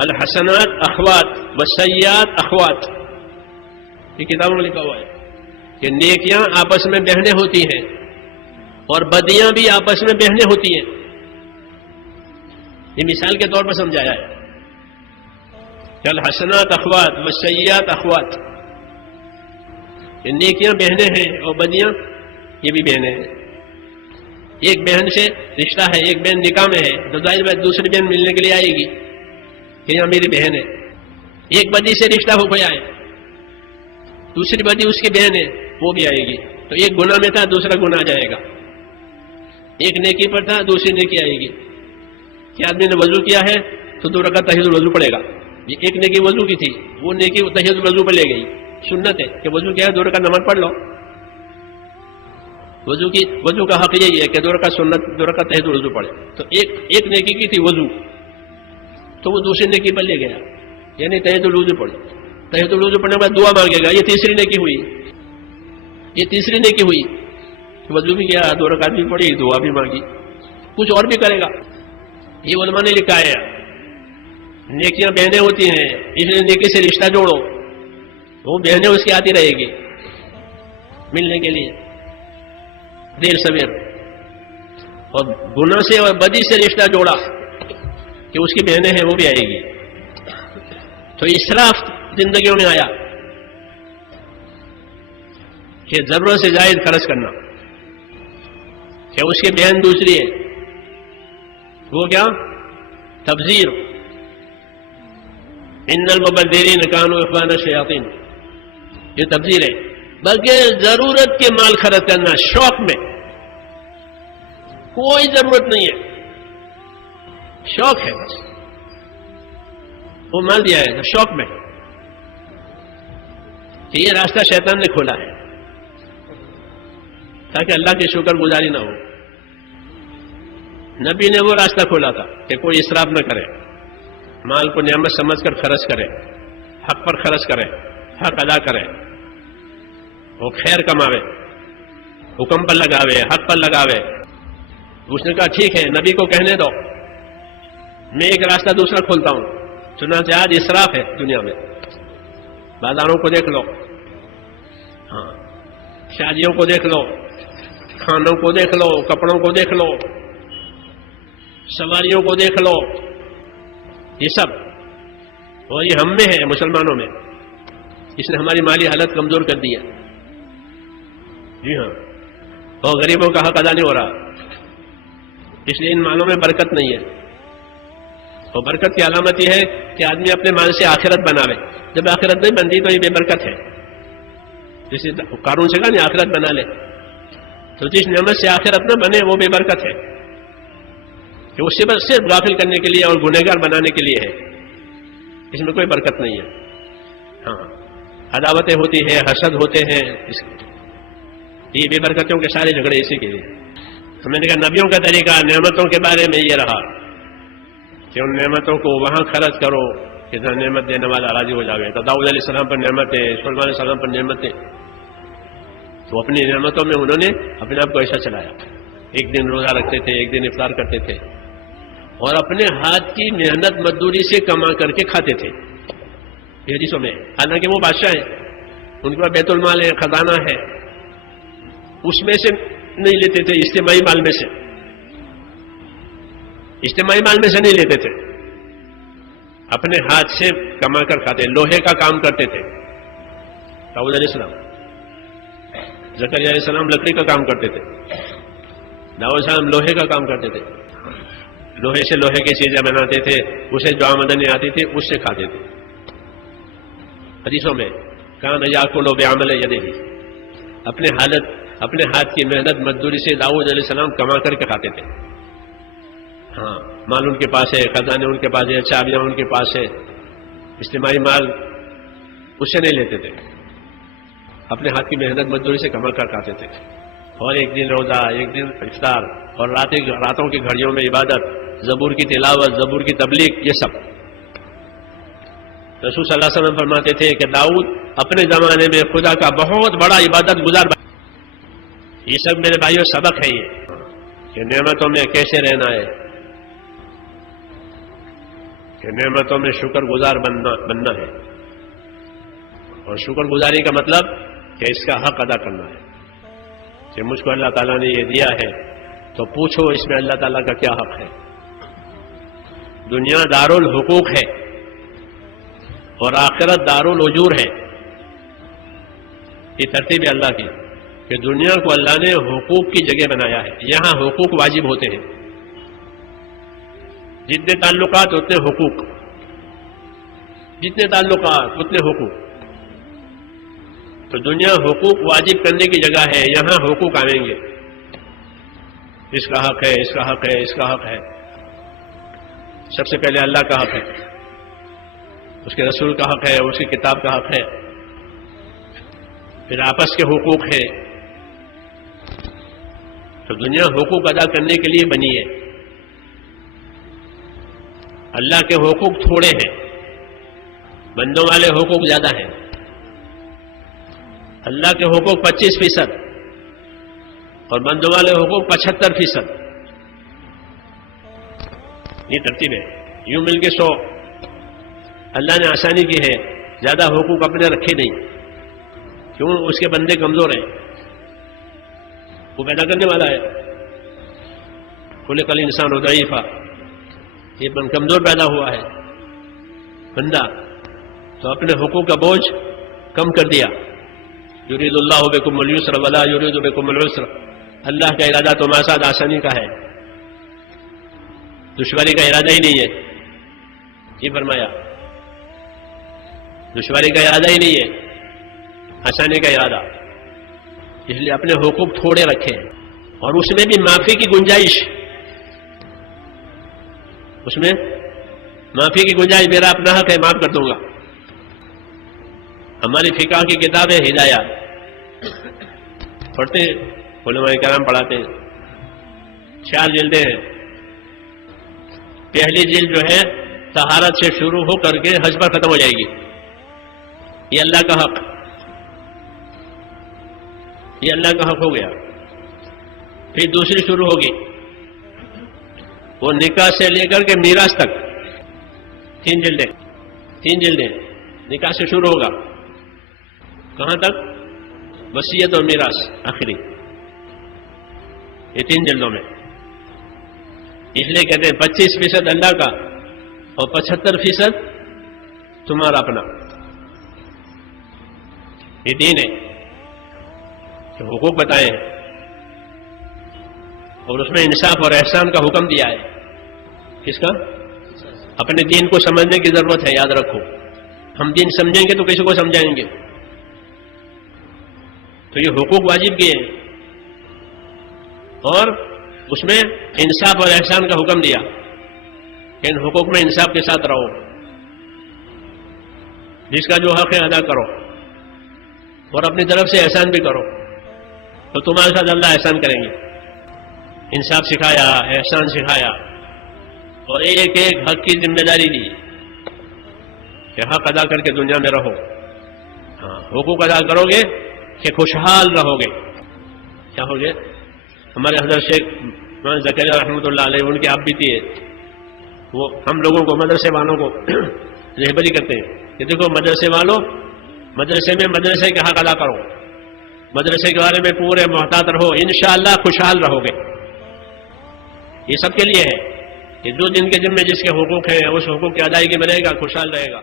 الحسنات اخوات والسیئات اخوات، یہ کتابوں میں لکھا ہوا ہے کہ نیکیاں آپس میں بہنیں ہوتی ہیں اور بدیاں بھی آپس میں بہنیں ہوتی ہیں. یہ مثال کے طور پر سمجھایا ہے کہ الحسنات اخوات والسیئات اخوات، یہ نیکیاں بہنیں ہیں اور بدیاں یہ بھی بہنیں ہیں. ایک بہن سے رشتہ ہے، ایک بہن نکاح میں ہے تو ظاہر بات دوسری بہن ملنے کے لیے آئے گی کہ یہاں میری بہن ہے. ایک بدی سے رشتہ ہو گیا ہے، دوسری بدی اس کی بہن ہے، وہ بھی آئے گی. تو ایک گناہ میں تھا دوسرا گناہ جائے گا، ایک نیکی پر تھا دوسری نیکی آئے گی. کہ آدمی نے وضو کیا ہے تو 2 رکعت تحیۃ الوضو پڑے گا. یہ ایک نیکی وضو کی تھی، وہ نیکی تحیۃ الوضو پر لے گئی. سنت ہے کہ وضو کیا ہے 2 رکعت نماز پڑھ لو. وضو کا حق یہی ہے کہ 2 رکعت سنت 2 رکعت تحیۃ الوضو پڑھے. تو ایک نیکی کی تھی وضو، تو وہ دوسری نیکی پر لے گیا، یعنی تحیۃ الوضو پڑھی. تحیۃ الوضو پڑھنے کے بعد دعا مانگے گا، یہ تیسری نیکی ہوئی. یہ تیسری نیکی ہوئی، وضو بھی کیا 2 رکعت بھی پڑھی دعا بھی مانگی، کچھ اور بھی کرے گا. یہ علماء نے لکھا ہے نیکیاں بہنیں ہوتی ہیں، اس لیے نیکی سے رشتہ جوڑو، وہ بہنیں اس کی آتی رہے گی ملنے کے لیے دیر سویر. اور گناہ سے اور بدی سے رشتہ جوڑا کہ اس کی بہنیں ہیں وہ بھی آئے گی. تو اسراف زندگیوں میں آیا کہ ضرورت سے زائد خرچ کرنا، کہ اس کی بہن دوسری ہے، وہ کیا تبذیر. ان المبذرین کانوا اخوان الشیاطین، یہ تبذیر ہے. بلکہ ضرورت کے مال خرچ کرنا شوق میں، کوئی ضرورت نہیں ہے، شوق ہے بس، وہ مال دیا ہے تو شوق میں. کہ یہ راستہ شیطان نے کھولا ہے تاکہ اللہ کی شکر گزاری نہ ہو. نبی نے وہ راستہ کھولا تھا کہ کوئی اسراف نہ کرے، مال کو نعمت سمجھ کر خرچ کرے، حق پر خرچ کرے، حق ادا کرے، وہ خیر کماوے، حکم پر لگاوے، حق پر لگاوے. اس نے کہا ٹھیک ہے نبی کو کہنے دو، میں ایک راستہ دوسرا کھولتا ہوں. چنانچہ آج اسراف ہے دنیا میں. بازاروں کو دیکھ لو، ہاں شادیوں کو دیکھ لو، کھانوں کو دیکھ لو، کپڑوں کو دیکھ لو، سواریوں کو دیکھ لو، یہ سب. اور یہ ہم میں ہے مسلمانوں میں، اس نے ہماری مالی حالت کمزور کر دی ہے. جی ہاں، اور غریبوں کا حق ادا نہیں ہو رہا، اس لیے ان مالوں میں برکت نہیں ہے. اور برکت کی علامت یہ ہے کہ آدمی اپنے مال سے آخرت بناوے. جب آخرت نہیں بنتی تو یہ بے برکت ہے. جسے قارون سے کہا نہیں آخرت بنا لے، تو جس نعمت سے آخرت نہ بنے وہ بے برکت ہے، کہ اس سے بس صرف غافل کرنے کے لیے اور گنہگار بنانے کے لیے ہے. اس میں کوئی برکت نہیں ہے. ہاں عداوتیں ہوتی ہیں، حسد ہوتے ہیں، یہ بے برکتوں کے سارے جھگڑے اسی کے لیے. تو میں نے کہا نبیوں کا طریقہ نعمتوں کے بارے میں یہ رہا کہ ان نعمتوں کو وہاں خرچ کرو کہ جہاں نعمت دینے والا راضی ہو جاوے. تو داؤد علیہ السلام پر نعمتیں، سلیمان علیہ السلام پر نعمتیں، تو اپنی نعمتوں میں انہوں نے اپنے آپ کو ایسا چلایا. ایک دن روزہ رکھتے تھے، ایک دن افطار کرتے تھے، اور اپنے ہاتھ کی محنت مزدوری سے کما کر کے کھاتے تھے. یہ حدیثوں میں، حالانکہ وہ بادشاہ ہیں، ان کے پاس بیت المال ہے، خزانہ ہے، اس میں سے نہیں لیتے تھے، اجتماعی مال میں سے، اجتماعی مال میں سے نہیں لیتے تھے، اپنے ہاتھ سے کما کر کھاتے. لوہے کا کام کرتے تھے داؤد علیہ السلام. زکریا علیہ السلام لکڑی کا کام کرتے تھے، داؤد علیہ السلام لوہے کا کام کرتے تھے. لوہے سے لوہے کی چیزیں بناتے تھے، اسے جو آمدنی آتی تھی اس سے کھاتے تھے. حدیثوں میں کان یاکل بعمل یدہ، اپنے ہاتھ کی محنت مزدوری سے داؤد علیہ السلام کما کر کے کھاتے تھے. ہاں مال ان کے پاس ہے، خزانے ان کے پاس ہے، چابیاں ان کے پاس ہے، اجتماعی مال اس سے نہیں لیتے تھے، اپنے ہاتھ کی محنت مزدوری سے کما کر کھاتے تھے. اور ایک دن روزہ، ایک دن افطار، اور راتوں کی گھڑیوں میں عبادت، زبور کی تلاوت، زبور کی تبلیغ، یہ سب. رسول صلی اللہ علیہ وسلم فرماتے تھے کہ داؤد اپنے زمانے میں خدا کا بہت بڑا عبادت گزار. یہ سب میرے بھائیوں سبق ہے یہ کہ نعمتوں میں کیسے رہنا ہے. کہ نعمتوں میں شکر گزار بننا ہے، اور شکر گزاری کا مطلب کہ اس کا حق ادا کرنا ہے کہ مجھ کو اللہ تعالیٰ نے یہ دیا ہے تو پوچھو اس میں اللہ تعالیٰ کا کیا حق ہے۔ دنیا دارالحقوق ہے اور آخرت دارالأجور ہے، یہ ترتیب ہے اللہ کی کہ دنیا کو اللہ نے حقوق کی جگہ بنایا ہے، یہاں حقوق واجب ہوتے ہیں، جتنے تعلقات اتنے حقوق، جتنے تعلقات اتنے حقوق۔ تو دنیا حقوق واجب کرنے کی جگہ ہے، یہاں حقوق آئیں گے، اس کا حق ہے، اس کا حق ہے، اس کا حق ہے۔ سب سے پہلے اللہ کا حق ہے، اس کے رسول کا حق ہے، اس کی کتاب کا حق ہے، پھر آپس کے حقوق ہے۔ تو دنیا حقوق ادا کرنے کے لیے بنی ہے۔ اللہ کے حقوق تھوڑے ہیں، بندوں والے حقوق زیادہ ہیں۔ اللہ کے حقوق 25% اور بندوں والے حقوق 75%۔ یہ ترتیب ہے، یوں مل کے 100۔ اللہ نے آسانی کی ہے، زیادہ حقوق اپنے رکھے نہیں، کیوں؟ اس کے بندے کمزور ہیں، وہ پیدا کرنے والا ہے۔ خلق الانسان ضعیفا، یہ کمزور پیدا ہوا ہے بندہ، تو اپنے حقوق کا بوجھ کم کر دیا۔ یرید اللہ بکم اليسر ولا یرید بکم العسر، اللہ کا ارادہ تمہارے ساتھ آسانی کا ہے، دشواری کا ارادہ ہی نہیں ہے۔ یہ فرمایا دشواری کا ارادہ ہی نہیں ہے، آسانی کا ارادہ، اس لیے اپنے حقوق تھوڑے رکھے، اور اس میں بھی معافی کی گنجائش، اس میں معافی کی گنجائش، میرا اپنا حق ہے، معاف کر دوں گا۔ ہماری فقہ کی کتاب ہے ہدایہ، پڑھتے ہیں، علماء کرام پڑھاتے ہیں، 4 جلدیں ہیں۔ پہلی جلد جو ہے طہارت سے شروع ہو کر کے حج پر ختم ہو جائے گی، یہ اللہ کا حق، یہ اللہ کا حق ہو گیا۔ پھر دوسری شروع ہوگی، وہ نکاح سے لے کر کے میراث تک، 3 جلدیں نکاح سے شروع ہوگا، کہاں تک؟ وصیت اور میراث آخری، یہ 3 جلدوں میں۔ اس لیے کہتے ہیں 25% اللہ کا اور 75% تمہارا اپنا۔ یہ دین ہے کہ حقوق بتائے ہیں اور اس میں انصاف اور احسان کا حکم دیا ہے۔ کس کا؟ اپنے دین کو سمجھنے کی ضرورت ہے، یاد رکھو، ہم دین سمجھیں گے تو کسی کو سمجھائیں گے۔ تو یہ حقوق واجب کیے ہیں، اور اس میں انصاف اور احسان کا حکم دیا کہ ان حقوق میں انصاف کے ساتھ رہو، جس کا جو حق ہے ادا کرو، اور اپنی طرف سے احسان بھی کرو، تو تمہارے ساتھ اللہ احسان کریں گے۔ انصاف سکھایا، احسان سکھایا، اور ایک ایک حق کی ذمہ داری دی کہ حق ادا کر کے دنیا میں رہو۔ ہاں، حقوق ادا کرو گے کہ خوشحال رہو گے۔ کیا ہو گے؟ ہمارے حضرت شیخ مولانا زکریا رحمۃ اللہ علیہ، ان کی آپ بھی تھی، وہ ہم لوگوں کو، مدرسے والوں کو رہبری کرتے ہیں کہ دیکھو مدرسے والوں، مدرسے میں مدرسے کے حق ادا کرو، مدرسے کے بارے میں پورے محتاط رہو، انشاءاللہ خوشحال رہو گے۔ یہ سب کے لیے ہے کہ جو جن کے ذمہ جس کے حقوق ہیں اس حقوق کی ادائیگی میں رہے گا، خوشحال رہے گا۔